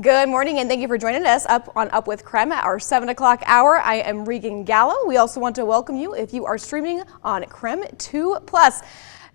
Good morning and thank you for joining us up with Creme at our 7 o'clock hour. I am Regan Gallo. We also want to welcome you if you are streaming on Creme 2+.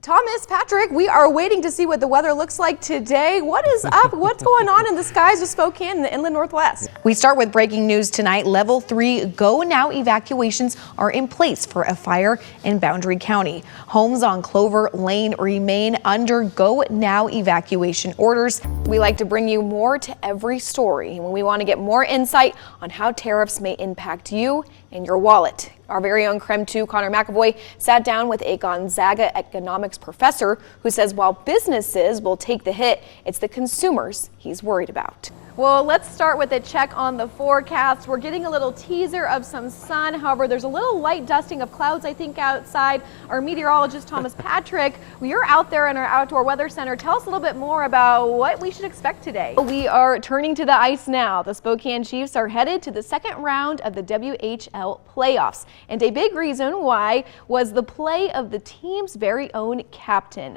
Thomas, Patrick, we are waiting to see what the weather looks like today. What is up? What's going on in the skies of Spokane and the inland Northwest? We start with breaking news tonight. Level 3 go now evacuations are in place for a fire in Boundary County. Homes on Clover Lane remain under go now evacuation orders. We like to bring you more to every story when we want to get more insight on how tariffs may impact you and your wallet. Our very own Creme 2 Connor McAvoy sat down with a Gonzaga economics professor who says while businesses will take the hit, it's the consumers he's worried about. Well, let's start with a check on the forecast. We're getting a little teaser of some sun. However, there's a little light dusting of clouds, I think, outside. Our meteorologist, Thomas Patrick, you're out there in our outdoor weather center. Tell us a little bit more about what we should expect today. We are turning to the ice now. The Spokane Chiefs are headed to the second round of the WHL playoffs. And a big reason why was the play of the team's very own captain.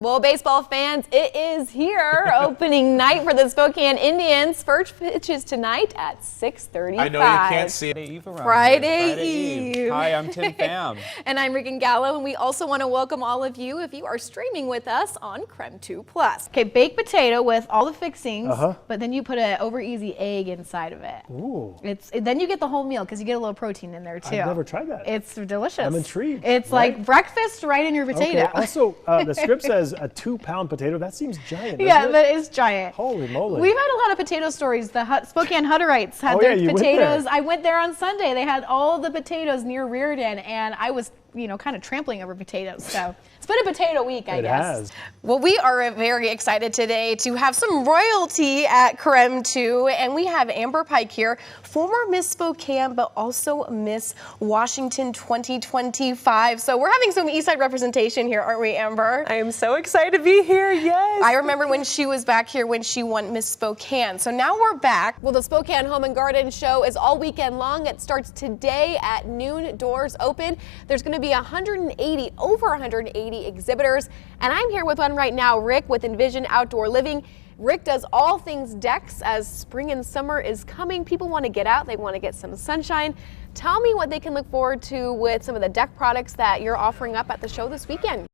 Well, baseball fans, it is here. Opening night for the Spokane Indians. First pitch is tonight at 6:35. I know you can't see it. Friday Eve. Hi, I'm Tim Pham. And I'm Regan Gallo, and we also want to welcome all of you if you are streaming with us on Creme 2+. Okay, baked potato with all the fixings, but then you put an over easy egg inside of it. Ooh. Then you get the whole meal because you get a little protein in there too. I've never tried that. It's delicious. I'm intrigued. It's like breakfast right in your potato. Okay. Also, the script says a 2-pound potato. That seems giant. Yeah, that is giant. Holy moly. We've had a lot of potato stories. The Spokane Hutterites had their potatoes. I went there on Sunday. They had all the potatoes near Regan, and I was, kind of trampling over potatoes. So it's been a potato week, I guess. It has. Well, we are very excited today to have some royalty at Creme 2, and we have Amber Pike here, former Miss Spokane, but also Miss Washington 2025. So we're having some Eastside representation here, aren't we, Amber? I am so excited to be here, yes. I remember when she was back here when she won Miss Spokane. So now we're back. Well, the Spokane Home and Garden Show is all weekend long. It starts today at noon, doors open. There's going to be over 180 exhibitors, and I'm here with one right now, Rick with Envision Outdoor Living. Rick does all things decks. As spring and summer is coming, people want to get out, they want to get some sunshine. Tell me what they can look forward to with some of the deck products that you're offering up at the show this weekend.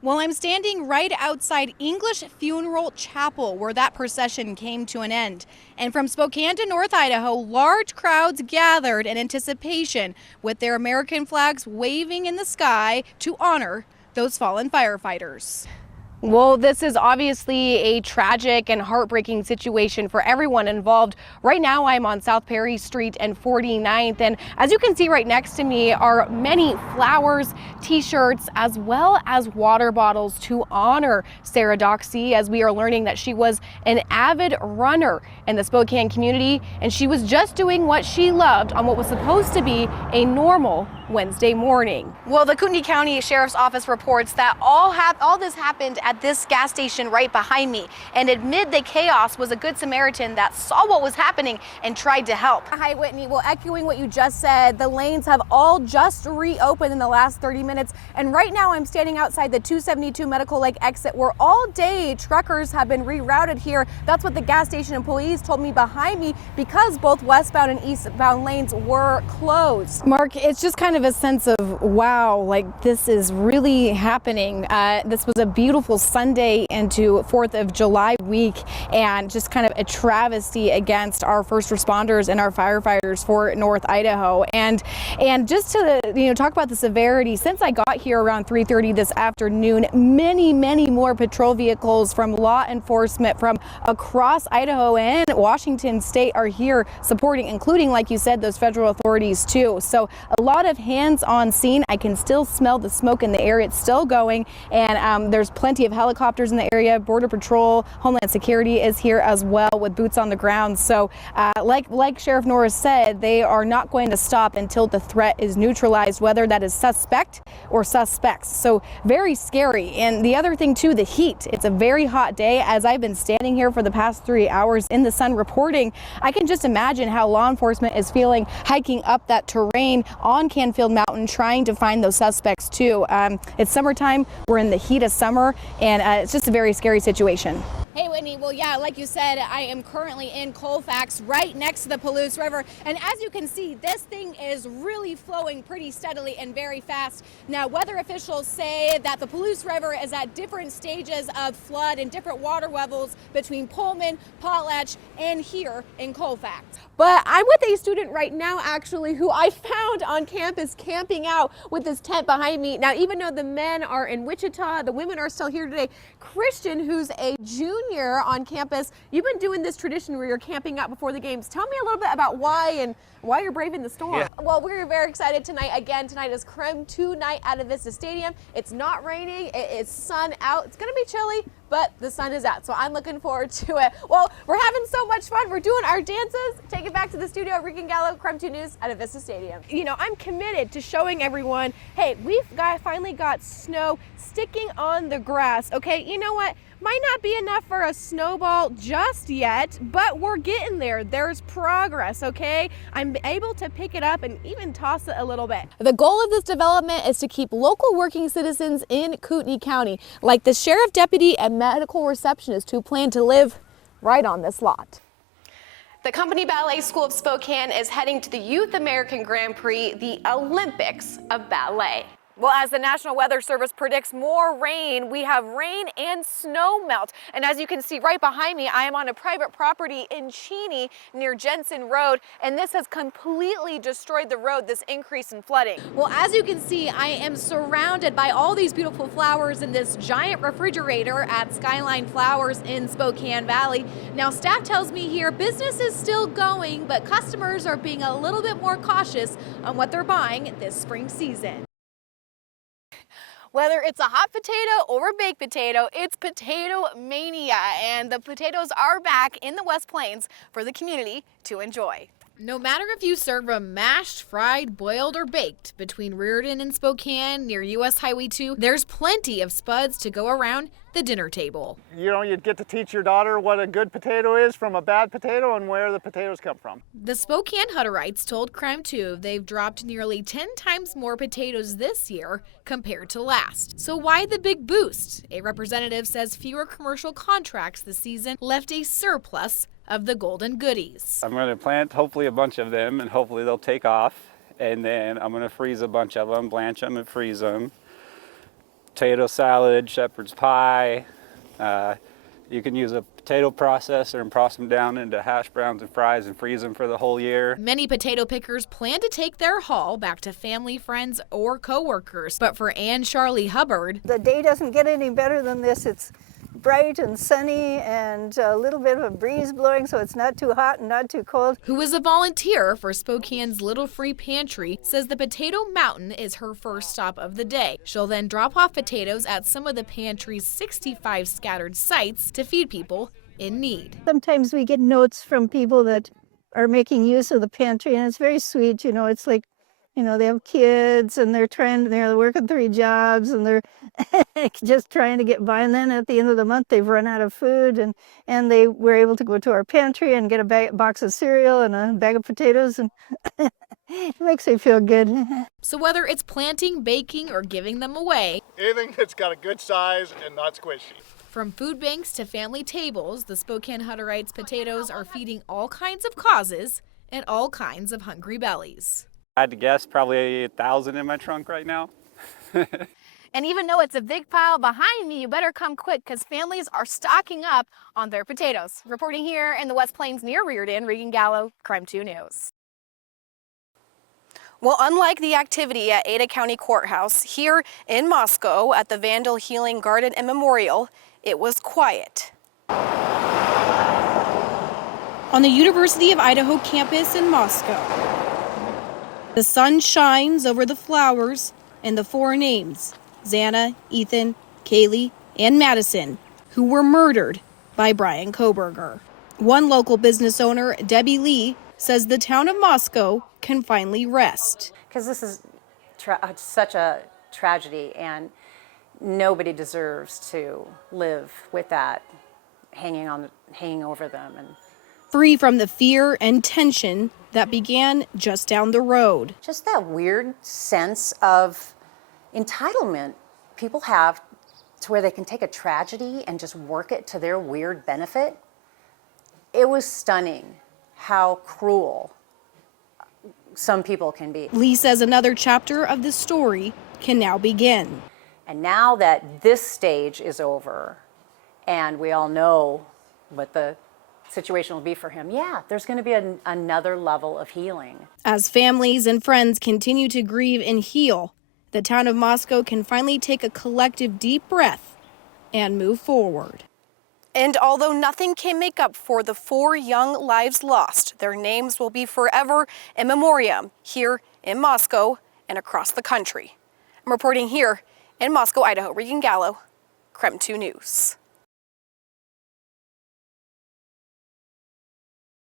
Well, I'm standing right outside English Funeral Chapel, where that procession came to an end. And from Spokane to North Idaho, large crowds gathered in anticipation with their American flags waving in the sky to honor those fallen firefighters. Well, this is obviously a tragic and heartbreaking situation for everyone involved. Right now, I'm on South Perry Street and 49th, and as you can see right next to me are many flowers, t-shirts, as well as water bottles to honor Sarah Doxey, as we are learning that she was an avid runner in the Spokane community, and she was just doing what she loved on what was supposed to be a normal Wednesday morning. Well, the Kootenai County Sheriff's Office reports that all this happened at this gas station right behind me, and amid the chaos was a good Samaritan that saw what was happening and tried to help. Hi, Whitney. Well, echoing what you just said, the lanes have all just reopened in the last 30 minutes, and right now I'm standing outside the 272 Medical Lake exit, where all day truckers have been rerouted here. That's what the gas station employees told me behind me, because both westbound and eastbound lanes were closed. Mark, it's just kind of a sense of wow, like this is really happening. This was a beautiful Sunday into 4th of July week, and just kind of a travesty against our first responders and our firefighters for North Idaho. And just to talk about the severity, since I got here around 3:30 this afternoon, many more patrol vehicles from law enforcement from across Idaho and Washington state are here supporting, including, like you said, those federal authorities too. So a lot of hands on scene. I can still smell the smoke in the air. It's still going, and there's plenty of helicopters in the area. Border Patrol, Homeland Security is here as well with boots on the ground. So like Sheriff Norris said, they are not going to stop until the threat is neutralized, whether that is suspect or suspects. So very scary. And the other thing too, the heat. It's a very hot day. As I've been standing here for the past 3 hours in the sun reporting, I can just imagine how law enforcement is feeling hiking up that terrain on Canfield Mountain, trying to find those suspects too. It's summertime. We're in the heat of summer, and it's just a very scary situation. Hey, Whitney. Sydney. Well, yeah, like you said, I am currently in Colfax, right next to the Palouse River. And as you can see, this thing is really flowing pretty steadily and very fast. Now, weather officials say that the Palouse River is at different stages of flood and different water levels between Pullman, Potlatch, and here in Colfax. But I'm with a student right now, actually, who I found on campus camping out with this tent behind me. Now, even though the men are in Wichita, the women are still here today. Christian, who's a junior on campus, you've been doing this tradition where you're camping out before the games. Tell me a little bit about why you're braving the storm. Yeah. Well, we're very excited tonight. Again, tonight is Creme 2 night at Avista Stadium. It's not raining. It is sun out. It's going to be chilly, but the sun is out, so I'm looking forward to it. Well, we're having so much fun. We're doing our dances. Take it back to the studio. Regan Gallo, Creme 2 News at Avista Stadium. You know, I'm committed to showing everyone, hey, finally got snow sticking on the grass. Okay, you know what? Might not be enough for a snowball just yet, but we're getting there. There's progress, okay? I'm able to pick it up and even toss it a little bit. The goal of this development is to keep local working citizens in Kootenai County, like the sheriff deputy and medical receptionist who plan to live right on this lot. The Company Ballet School of Spokane is heading to the Youth American Grand Prix, the Olympics of Ballet. Well, as the National Weather Service predicts more rain, we have rain and snow melt. And as you can see right behind me, I am on a private property in Cheney near Jensen Road, and this has completely destroyed the road, this increase in flooding. Well, as you can see, I am surrounded by all these beautiful flowers in this giant refrigerator at Skyline Flowers in Spokane Valley. Now, staff tells me here business is still going, but customers are being a little bit more cautious on what they're buying this spring season. Whether it's a hot potato or a baked potato, it's potato mania, and the potatoes are back in the West Plains for the community to enjoy. No matter if you serve them mashed, fried, boiled, or baked, between Reardon and Spokane near US Highway 2, there's plenty of spuds to go around the dinner table. You know, you'd get to teach your daughter what a good potato is from a bad potato and where the potatoes come from. The Spokane Hutterites told Creme 2 they've dropped nearly 10 times more potatoes this year compared to last. So why the big boost? A representative says fewer commercial contracts this season left a surplus of the golden goodies. I'm going to plant hopefully a bunch of them, and hopefully they'll take off, and then I'm going to freeze a bunch of them, blanch them and freeze them. Potato salad, shepherd's pie. You can use a potato processor and process them down into hash browns and fries and freeze them for the whole year. Many potato pickers plan to take their haul back to family, friends, or coworkers. But for Ann Charlie Hubbard, the day doesn't get any better than this. It's bright and sunny and a little bit of a breeze blowing, so it's not too hot and not too cold. Who is a volunteer for Spokane's Little Free Pantry, says the Potato Mountain is her first stop of the day. She'll then drop off potatoes at some of the pantry's 65 scattered sites to feed people in need. Sometimes we get notes from people that are making use of the pantry, and it's very sweet. You know, it's like, you know, they have kids and they're working 3 jobs and they're just trying to get by. And then at the end of the month, they've run out of food, and they were able to go to our pantry and get a box of cereal and a bag of potatoes, and it makes me feel good. So whether it's planting, baking, or giving them away, Anything that's got a good size and not squishy. from food banks to family tables, the Spokane Hutterites potatoes are feeding all kinds of causes and all kinds of hungry bellies. I had to guess probably 1,000 in my trunk right now. And even though it's a big pile behind me, you better come quick because families are stocking up on their potatoes. Reporting here in the West Plains near Reardon, Regan Gallo, Creme 2 News. Well, unlike the activity at Ada County Courthouse, here in Moscow at the Vandal Healing Garden and Memorial, it was quiet. On the University of Idaho campus in Moscow, the sun shines over the flowers and the 4 names, Xana, Ethan, Kaylee, and Madison, who were murdered by Brian Koberger. One local business owner, Debbie Lee, says the town of Moscow can finally rest. Because this is such a tragedy, and nobody deserves to live with that hanging over them. And Free from the fear and tension that began just down the road. just that weird sense of entitlement people have to where they can take a tragedy and just work it to their weird benefit. It was stunning how cruel some people can be. Lee says another chapter of this story can now begin. And now that this stage is over and we all know what the situation will be for him, yeah, there's going to be another level of healing. As families and friends continue to grieve and heal, the town of Moscow can finally take a collective deep breath and move forward. And although nothing can make up for the 4 young lives lost, their names will be forever in memoriam here in Moscow and across the country. I'm reporting here in Moscow, Idaho, Regan Gallo, KREM 2 News.